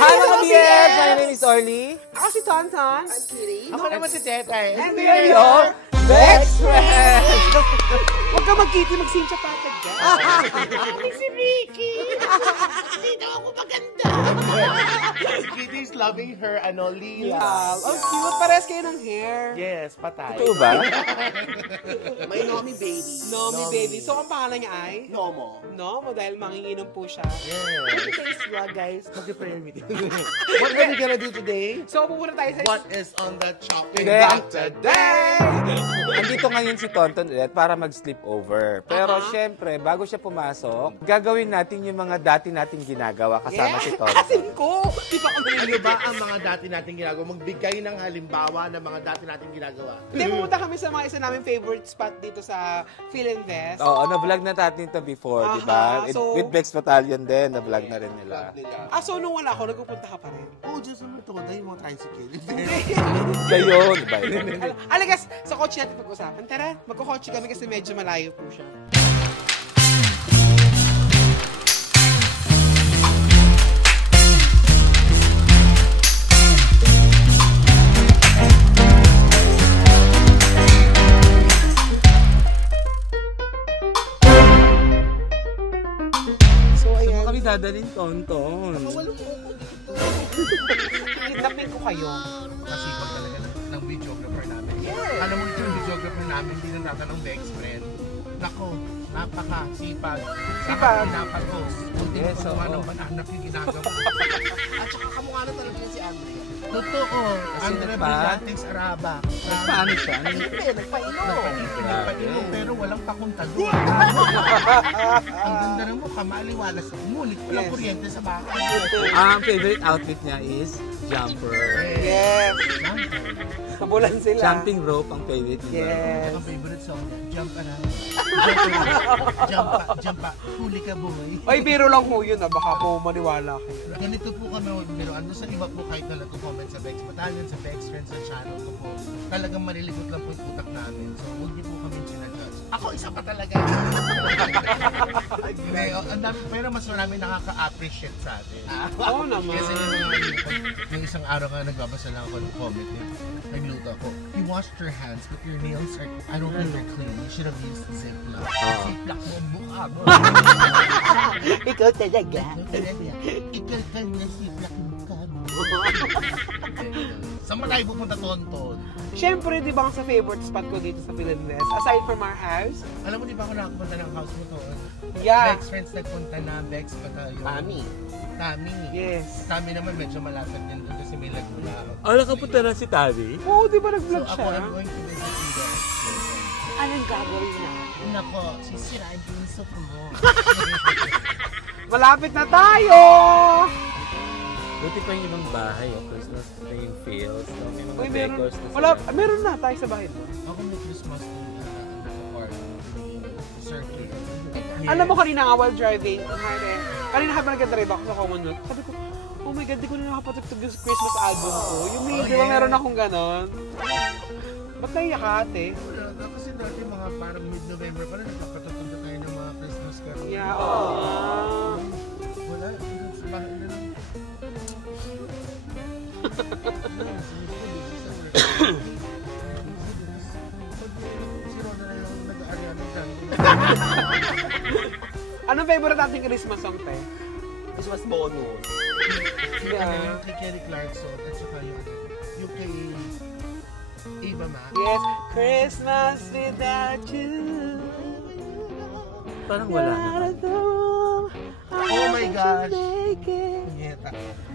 Hi mga BFs! My name is Orly. Ako si Tonton. I'm Kitty. Ako naman si Tetay. And we are your Best Friends! Huwag ka mag-kitty, mag-sincha patag ka. Kami si Ricky. Hindi daw ako maganda. Kitty's loving her, Lila. Oh, cute. Pares kayo ng hair. Yes, patay. Ito ba? May Nomi baby. Nomi baby. So, ang pangalan niya ay? Nomo. Nomo, dahil manginginom po siya. Yes. Today's vlog, guys. Mag-prayer meeting. What are we gonna do today? So, pupunta tayo sa... What is on the chopping Today, block today? Andito ngayon si Tonton ulit para mag-sleep over. Pero syempre, bago siya pumasok, gagawin natin yung mga dati nating ginagawa kasama si Tonton. Asin ko! Di ba ako Ano ba ang mga dati nating ginagawa? Magbigay ng halimbawa ng mga dati nating ginagawa. Hindi, pumunta kami sa mga isa namin favorite spot dito sa Philinvest. Oo, na-vlog na natin ito before, di ba? so- With Bex Battalion din, na-vlog na rin nila. So nung wala ako, nagpupunta ka pa rin. Oh, just naman ito. Dahil mo tricycle. Gayon, di ba? Alagas, sa kotse natin pag-usapan. Tara, magkukotse kami kasi medyo malayo po siya. So, Saan mo ayan. kami dadalhin, Tonton? Walang upo dito. Kidnapin ko kayo. Masipag talaga ng videographer namin. Alam mo ito yung videographer namin, hindi na natanong best friend. Nako, napaka-sipag. Sipag. Napakos. Hindi Yes, ko kumuha oo. ng banana yung ginagawa. At saka kamukha na talaga si Andrea. Totoo. Andrea pa? Brillantes Araba. Paano siya? Ano yung... Nagpainom. Nagpainom pero walang pakuntador. Ang ganda ng mukha, maaliwalas. Ngunit walang Yes. kuryente sa bahay. Ang favorite outfit niya is jumper. Yes. Kabulan sila. Jumping rope ang favorite niya. Yes. Ang favorite song niya, Jump Around. Jump pa. Huli ka, boy. Ay, biro lang ho yun ah. Baka po maniwala kayo. Ganito po kami magbiro. Ano sa iba po kahit na comment sa Bex Battalion, sa Bex Friends, sa channel ko po. Talagang maliligot lang po yung utak namin. So, huwag niyo po kami sinadjudge. Ako isa pa talaga. Ang dami, pero mas marami nakaka-appreciate sa atin. Oo naman. Kasi yung isang araw nga nagbabasa lang ako ng comment niya. Nagluto ako. You washed your hands but your nails are, I don't think they're clean. You should have used Ziploc. Ziploc mo ang mukha mo. Ikaw talaga. Ikaw ka na Ziploc mo mukha mo. Saan ba tayo pupunta, Tonton? Siyempre, di ba sa favorite spot ko dito sa Philinvest? Aside from our house? Alam mo, di ba ako nakapunta ng house mo, Ton? Yeah. Bex Friends nagpunta na, Bex Battalion. Mami. Tami. Yes. Tami naman medyo malapit din doon kasi may Laguna. Nakapunta na si Tavi? Oo, di ba So nag-vlog ako, siya? I'm going to visit you guys. Anong gagawin na? Nako, sisirain po yung soup mo. Malapit na tayo! Buti pa yung ibang bahay, Christmas na yung fields, no? May mga Uy, meron. decors na Wala, sila. meron na tayo sa bahay mo. Ako may Christmas din sa park. Circuit. Alam mo kanina nga while driving, kanina habang nag-drive ako sa Commonwealth, sabi ko, oh my God, di ko na nakapatugtog yung Christmas album ko. Yung may, Oh, di ba yeah. meron akong ganon? Ba't naiyak ka, ate? Wala, kasi dati mga parang mid-November pa rin, nagpapatutog na tayo ng mga Christmas carol. Yeah, oo. Wala, hanggang sa bahay na lang. Si Rona na yung nag-Ariana Grande. Anong favorite nating Christmas song, te? Christmas bonus. Yeah. Yung kay Kelly Clarkson at saka yung kay Eva Max. Yes, Christmas without you. Parang wala na. Oh my gosh. Punyeta.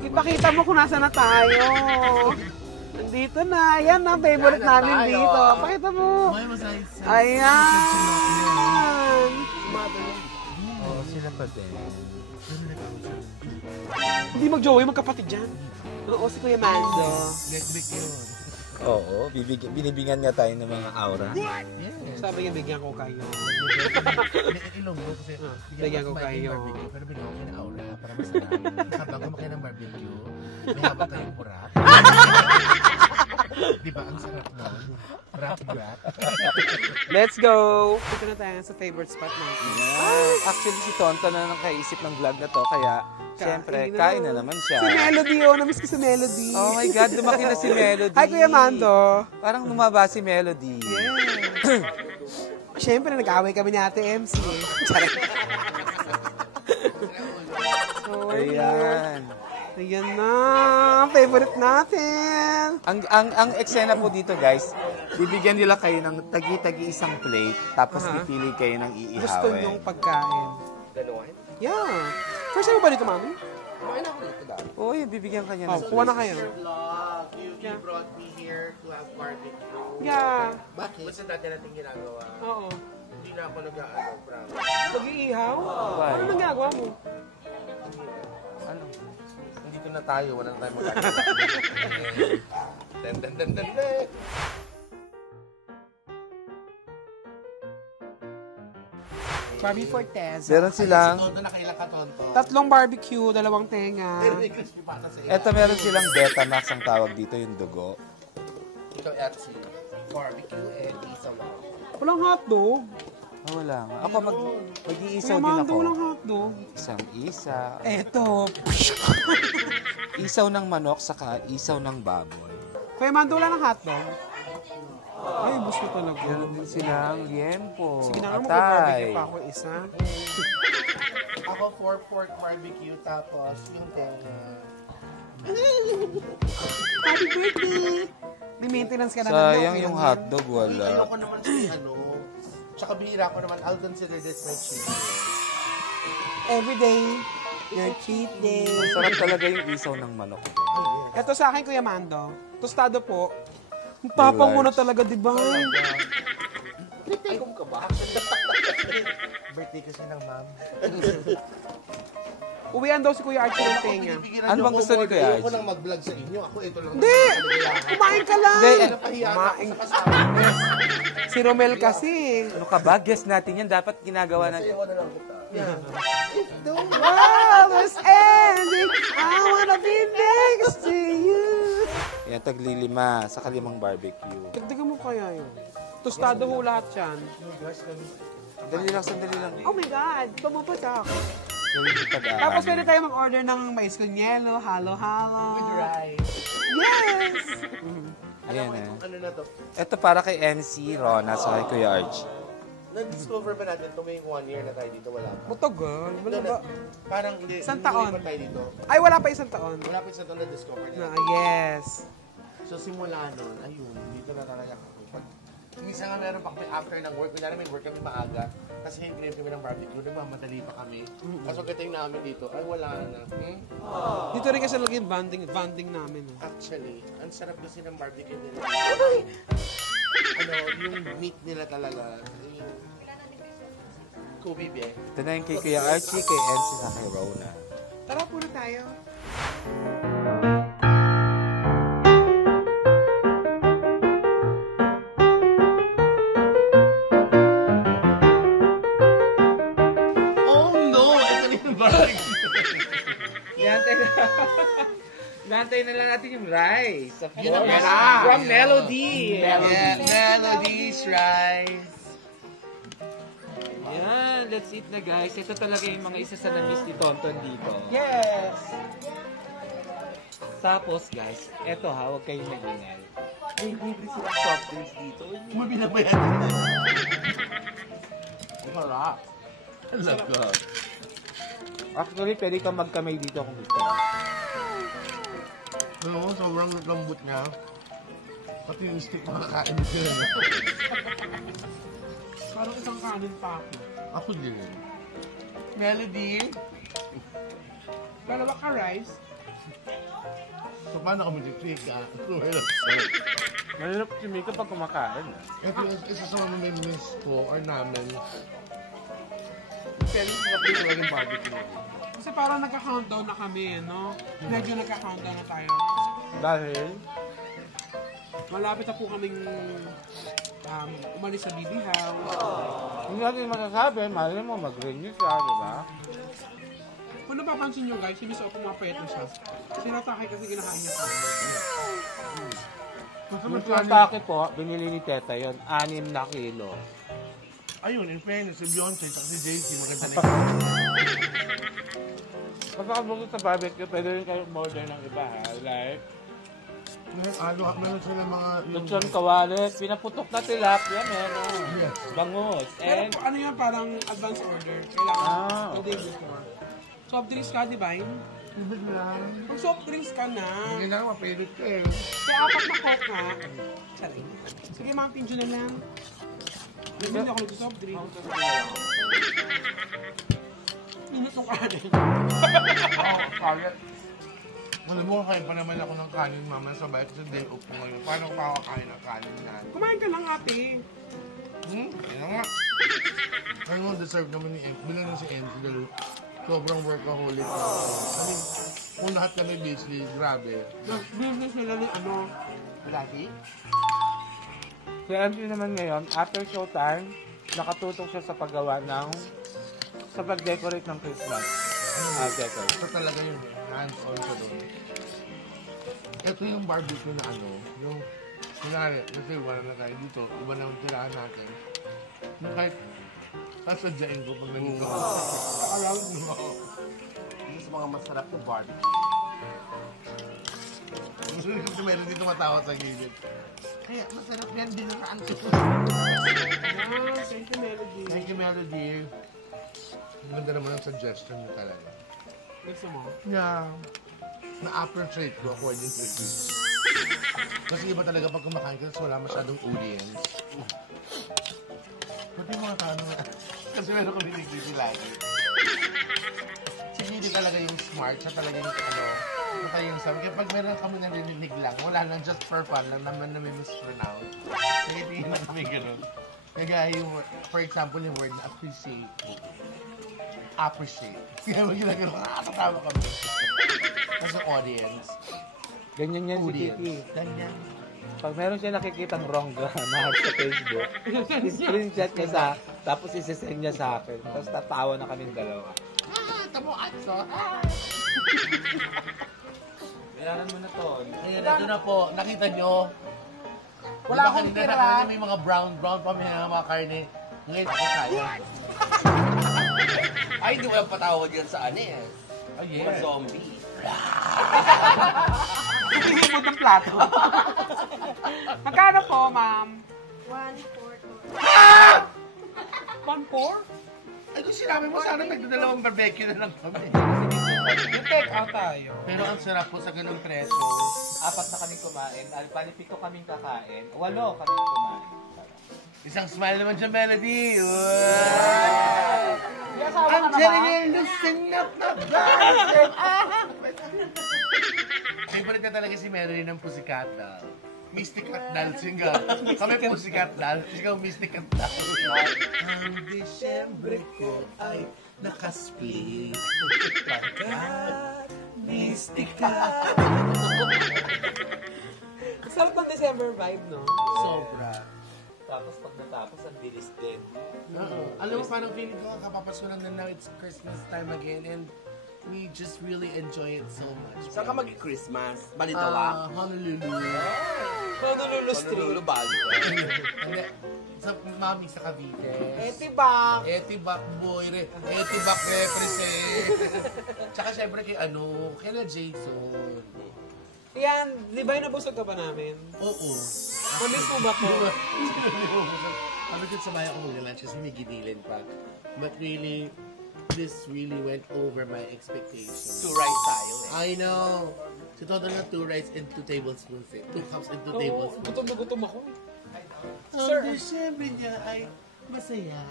Ipakita mo kung nasa na tayo. Nandito na. Yan ang favorite Yan na namin tayo. dito. Pakita mo. May masayos. Ayan. Oo, sila pa din. Hindi mag-joey, magkapatid dyan. Oo, si Kuya Mando. Next week yun. Oo, binibingan nga tayo ng mga aura. Yes. Sabi niya, bigyan ko kayo. Ilonggo kasi bigyan ko kumain kayo. ng barbecue, pero binigyan ko ng aura para masarap. Habang kumakain ng barbecue, may hawak kayong kurap. Di ba? Ang sarap. sarap nun. Rap. Let's go! Ito na tayo sa favorite spot natin. Actually, si Tonton na nakaisip ng vlog na to, kaya siyempre, kain na naman siya. Si Melody, oh. Namiss ko si Melody. Oh my God, lumaki na si Melody. Hi, Kuya Mando. Parang lumaba si Melody. Yeah. Siyempre, nag-away kami ni Ate MC. Charot. So, Ayan. ayan na. Favorite natin. Ang eksena po dito, guys, bibigyan nila kayo ng tagi-tagi isang plate, tapos pipili kayo ng iihawin. Gusto niyong pagkain. Dalawa? Yeah. First time mo ba dito, Mami? Kumain ako dito dati. Oo, bibigyan ka niya Oh, ng kuha na kayo. Vlog, you brought me here to have barbecue. Yeah. Bakit? Basta dati natin ginagawa. Oo. Hindi na ako nag-ano, promise. Nag-iihaw? Why? Ano ginagawa mo? Ano? Dito na tayo, wala na tayo magkakita. Den. Barbie Fortez. Meron silang, Tonto na kailan ka, Tonto? 3 barbecue, 2 tenga. Pero may crispy pata sa iyo. eto meron silang Betamax ang tawag dito, yung dugo. Ito, Etsy. Barbecue and isa lang. Walang hotdog. Ah, wala nga. Ako mag-iisaw Kuya din Mando, ako. walang hotdog. Isang isa. Eto. Isaw ng manok, saka isaw ng baboy. Kuya Mando, wala ng hotdog. Ay, gusto talaga. Meron din silang liempo, Sige na nga, mag-barbecue atay. pa ako isa. Ako 4 pork barbecue, tapos yung tenga. Happy birthday! May maintenance ka na Sayang yung hotdog, Ano wala. ko naman si tsaka bihira ko naman, I'll consider this my cheat day. Every day, your cheat day. Sarap talaga yung isaw ng manok. Ito sa akin, Kuya Mando. Tostado po. Ang tapang mo na talaga, di ba? Kritikong ka ba? Birthday kasi ng ma'am. Uwian daw si Kuya Archie ng tenga. Ano bang gusto ni Kuya Ayoko Archie? nang mag-vlog sa inyo. Ako ito lang. Hindi! Kumain ka lang! Hindi, Napahiya na ako Kumain sa kasama. Si Romel kasi. ano ka ba? Guess natin yan. Dapat ginagawa na. Ayaw na lang kita. World is ending. I wanna be next to you. Yan, taglilima sa kalimang barbecue. Dagdagan mo kaya yun. Tostado ho lahat yan. Sandali lang. Oh my God! Pumuputok. Gawin yung pag-aaral. Tapos pwede tayo mag-order ng mais con yelo, halo-halo. With rice. Yes! Ayan Ano na to? Ito para kay MC Rona sa kay Kuya Archie. Na-discover ba natin ito may 1 year na tayo dito? Wala pa. Matagal. Wala ba? Parang hindi. Isang hindi taon. pa tayo dito. Ay, wala pa isang taon. Wala pa sa taon na-discover Na, natin. yes. So simula nun, ayun, dito na talaga ako. Minsan nga meron pa kami after ng work, kunyari may work kami maaga, kasi hingrip kami ng barbecue, nagmamadali pa kami. Kasi pagdating namin dito, ay wala na. Dito rin kasi lagi yung banding namin. Eh. Actually, ang sarap kasi ng barbecue nila. Ano, yung meat nila talaga. Kobe be. Ito na yung kay Kuya Archie, kay MC sa kay Rona. Tara, puro tayo. Oh no! Ito na yung barbecue. Nantay na lang natin yung rice. Of Yun ang masarap. From Melody. Melody's rice. Yan, let's eat na guys. Ito talaga yung mga isa sa na-miss ni Tonton dito. Yes! Tapos guys, eto ha, huwag kayong nag-ingay. May libre silang soft drinks dito. Mo binabayan nila. Sarap. Love ko. Actually, pwede kang magkamay dito kung gusto. Ano, sobrang lambot niya. Pati yung steak makakain din. Parang isang kanin pa ako. Ako din. Melody. Dalawa ka rice. So, paano kami titika? Malulap si Mika pag kumakain. Ito yung isa sa mga memories ko or namin. Pero yung mga yung barbecue. Kasi parang nagka-countdown na kami, no? Medyo nagka-countdown na tayo. Dahil? Malapit na po kaming umalis sa BB House. Hindi natin masasabi, mahal mo, mag-renew siya, di ba? Kung napapansin nyo guys, hindi sa pumapayat na siya. Sinatake kasi kinakain niya pa. Yung atake po, binili ni Teta yun, 6 na kilo. Ayun, in fairness, si Beyonce at si JC, maganda na Pagkakabukod sa barbecue, pwede rin kayo order ng iba ha. Like, meron sila mga... lechon kawalit, pinaputok na tilapia, meron. Yes. Bangus. Pero And, ano yan, parang advance order. Kailangan the okay. day before. Soft drinks ka, Divine? Ibig lang. Kung soft drinks ka na, Hindi na, mapilit ka eh. kaya 4 na coke nga. Sorry. Sige, mga pinjo na lang. Hindi ako nag-soft drink. Minutong ka rin. Kaya. Alam mo, kain pa naman ako ng kanin, mama, sabay kasi day off ko ngayon. Paano ko pakakain ng kanin na? Kumain ka lang, ate. Yan nga. Kaya nga, deserve naman ni Em. Bilang na si Em, dahil sobrang workaholic. I mean, kung lahat kami busy, grabe. Business nila ni ano. Lagi? si Angie naman ngayon, after showtime, nakatutok siya sa paggawa ng, sa pag-decorate ng Christmas. Decor. Ito talaga yun, hands-on ko doon. Ito yung barbecue na ano, yung, kunwari, kasi wala na tayo dito, iba na yung tirahan natin. Yung kahit, sasadyain ko pag nandito ako. Around mo. Yung sa mga masarap na barbecue. Kasi meron dito matawag sa gilid. Kaya masarap yan, dinaraan ko. Thank you, Melody. Thank you, Melody. Ang ganda naman ang suggestion mo talaga. Gusto mo? Yeah. Na-appreciate ko according to you. Kasi iba talaga pag kumakain ka, kasi wala masyadong audience. Pati mga tao na. Kasi meron kami ni Gigi lagi. Si Gigi talaga yung smart, siya talaga yung ano, siya talaga yung sabi. Kaya pag meron kami narinig lang, wala lang, just for fun lang naman namin mispronounce. Kaya hindi na kami ganun. Kaya yung, for example, yung word na appreciate. Appreciate. Kaya mag ginagawa, nakakatawa kami. As an audience. Ganyan yan si Audience. Kiki. Ganyan. Pag meron siya nakikitang wrong grammar sa Facebook, screenshot niya sa, tapos isisend niya sa akin. Tapos tatawa na kaming dalawa. Tamo atso. Kailangan mo na to. Ayan, ito na po. Nakita nyo? Wala akong tira. Kanina may mga brown pa may mga karne. Ngayon ako kaya. Ay, hindi ko lang patawag yan sa ano eh. Oh, Mga zombie. Hindi mo ng plato. Magkano po, ma'am? 1-4? Ay, kung sinabi mo, sana nagdadalawang barbecue na lang kami. Yung take out tayo. Pero ang sarap po sa ganung presyo. 4 na kaming kumain. Bali, 7 kaming kakain. 8 kaming kumain. Isang smile naman dyan, Melody. May asawa ka I'm na ba? telling you, listen up na ba? Favorite na talaga si Melody ng Pussycat Doll. Mystic Cat Doll, singa. Kami Pussycat Doll, ikaw Mystic Cat Doll. Ang Disyembre ko ay nakasplit. Pagkat Mystica. Sarap ng December vibe, no? Sobra. Tapos pag natapos, ang bilis din. Alam mo, parang feeling ko kakapapasko lang na now it's Christmas time again and we just really enjoy it so much. Saan ka mag-Christmas? Balitawa? Honolulu. Honolulu Honolulu, Bali. Hindi, sa mami sa Cavite. Etibak. Etibak boy, Etibak represent. Tsaka syempre kay kay Jason. Yan, di ba yung nabusog ka pa namin? Oo. Mamiss mo ba ko? Sabi ko sabay ako mag-lunch kasi may gidilin pa. But really, this really went over my expectations. 2 rice tayo eh. I know. Si Todo na 2 rice and 2 tablespoons eh. 2 cups and 2 tablespoons. Gutom na gutom ako. Ang December niya ay masaya.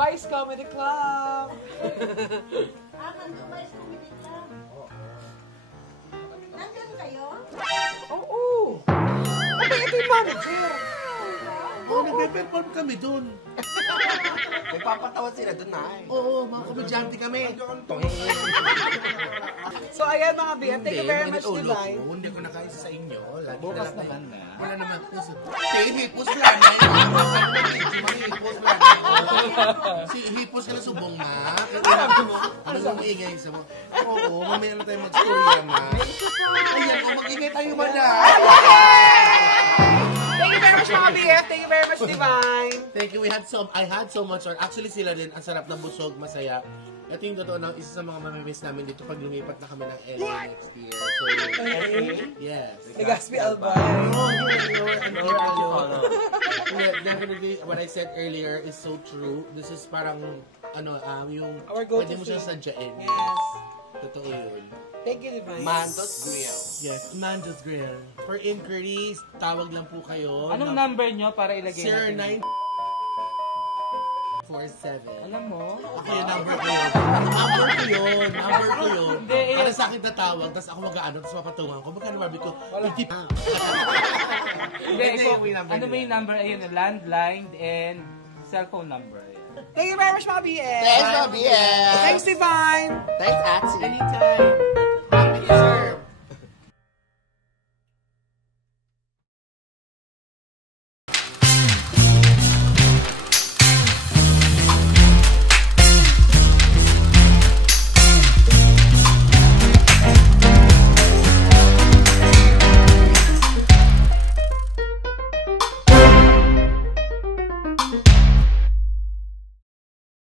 Vice Comedy Club! Nandun kayo? Oo! Ito yung manager! Oo, nagpe-perform kami dun. Nagpapatawa sila doon na eh. Oo, mga komedyante kami. So, ayan mga BF, thank you very much, ulo Divine. ko. Hindi ko nakaisa sa inyo. Lagi Bukas na lang naman kayo. na. Wala naman puso. Si Hipos lang. Hipos lang. Si Hipos ka na subong na. Ano sa maingay sa mo? Oo, mamaya na tayo mag-storya, ma. Ayan, mag-ingay tayo, madam. Thank you very much mga BF, thank you very much, Divine. Thank you. I had so much fun. Actually, sila din. Ang sarap ng busog, masaya. Ito yung totoo na isa sa mga mamimiss namin dito pag lumipat na kami ng LA next year. So, yes. Legazpi Albay. Definitely, what I said earlier is so true. This is parang, yung Our go-to pwede mo siya food. sadyain. Yes. Totoo yun. Thank you, Divine. Mantos Grill. Yes, Mando's Grill. For inquiries, tawag lang po kayo. Anong number nyo para ilagay natin? 0947. Alam mo? Ako yung number ko yun. Number ko yun. Hindi, eh. Para sa akin tatawag, tapos ako mag-ano, tapos mapatungan ko. Magkano Barbie ko? 50 pa. Hindi, Hindi, ikaw, yung number ano nila. may number? Ayun, landline and cellphone number. Thank you very much mga BF. Thanks, mga BF. Thanks, Divine. Thanks, Atsi. Anytime.